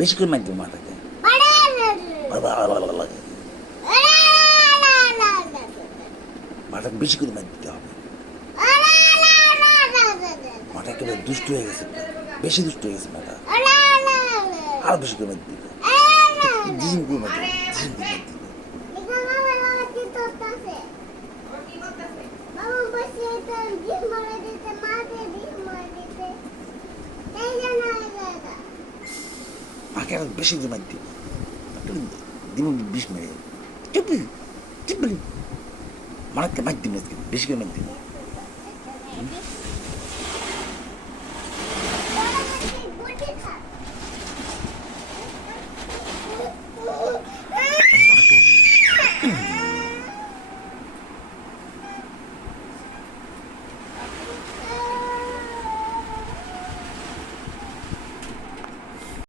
বেশি করে মারতে মাটাকে মাটাকে বেশি করে মার দিতে হবে। মাটা একেবারে দুষ্ট হয়ে গেছে, বেশি দুষ্ট হয়ে গেছে মাটা, আরো বেশি করে মার দিবে, জিম করে মার দিবে, জিম করে মার দিবে। মাকে আরো বেশি করে মার দিবে, দিব বিষ মেরে চুপি চুপি মারাকে মার দিবে, বেশি করে মার দিবে।